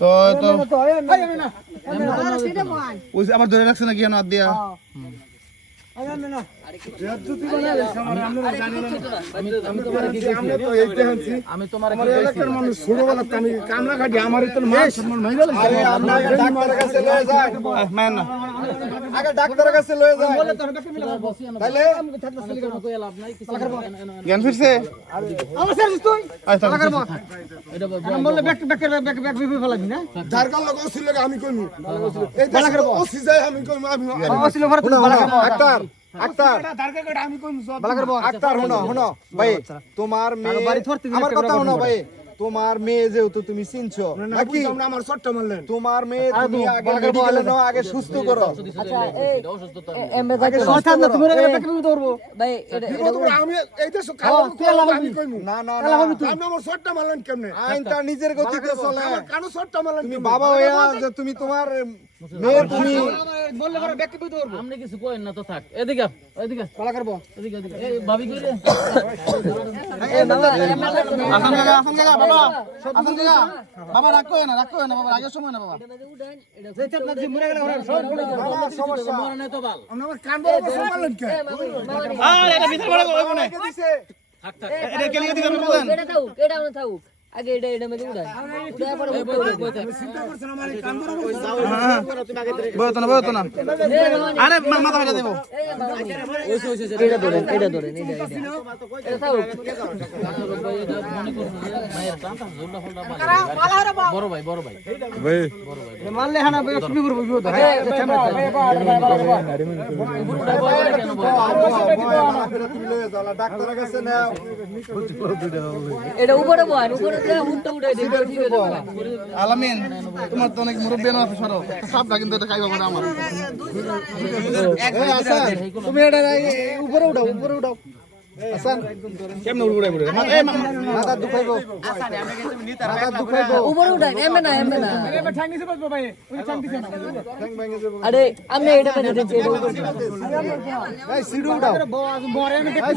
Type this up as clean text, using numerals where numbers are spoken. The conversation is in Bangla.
তো তো ওই আবার ধরে রাখছে না কি হাত দিয়া আমি তোমার এলাকার মানুষ ছোটবেলা আমি কামলা খাটি আমার তো আগে ডাক্তারের কাছে লয়ে যায় তাহলে জ্ঞান ফিরছে আমার স্যার তুই আচ্ছা এটা বললে ব্যাক বিপি ফলাবি না যার কাল লাগো ছিল আমি কইমি এই বালা করব ওসি যায় আমি কইমি আমি ওসি লফার তুই বালা করব ডাক্তার ডাক্তার দারকা কইটা আমি কইমি বালা করব ডাক্তার শুনো ভাই তোমার মেয়ে আমার কথা শুনো ভাই তোমার মেয়ে যেহেতু তুমি চিনছো নাকি আমার শটটা মারলেন তোমার মেয়ে তুমি আগে মেডিকেলে নাও আগে সুস্থ করো আচ্ছা এই এমএ আগে যাইতে সুস্থ করো ভাই এটা আমি এই দেশ কালো আমি কইমি না না আপনি আমার শটটা মারলেন কেমনে আইন তার নিজের গতিতে চলে আমার কানো শটটা মারলেন তুমি বাবা হইয়া যে তুমি তোমার মেয়ে তুমি বললে করে ব্যাক বিপি ধরবো আপনি কিছু কইেন না তো থাক এদিকে বালা করব এদিকে এই ভাবি কই রে আসন কাকা বাবা আসন কাকা বাবা রাখো না বাবা আগের সময় না বাবা যেটা আপনার যে মরে গেল বাবা সমস্যা মরে নাই তো বাল আমার কান বড় বড় মারলেন কে আর এটা ভিতর বড় হইব না থাক থাক এটা কেলিয়ে দিবেন বলেন এটা না থাকুক আগে এটা মধ্যে উড়ায় পরে চিন্তা করছেন আমার কান বড় বড় বয়তো না আরে মাথা ফেলে দেব এটা ধরেন এটা থাকুক বড় ভাই মারলে হানা কি করব বিপদ ডাক্তারের কাছে নাও এটা উপরে বয় উপরে দিয়ে উঠতে উঠে দিবে ঠিক আছে আলামিন তোমার তো অনেক মুরব্বী আছে সরো সাপ কিন্তু এটা খাইবা মানে আমার তুমি এটা উপরে উঠাও আসান কেমনে উড়াই মাথা দুখাইবো উপরে উঠাই এমএ না এবার ঠ্যাং নিছে বসবো ভাই ওই ঠ্যাং দিছে না আরে আমি এটা দিচ্ছি এটা উপরে এই সিডু উঠাও বড় আমি দেখতে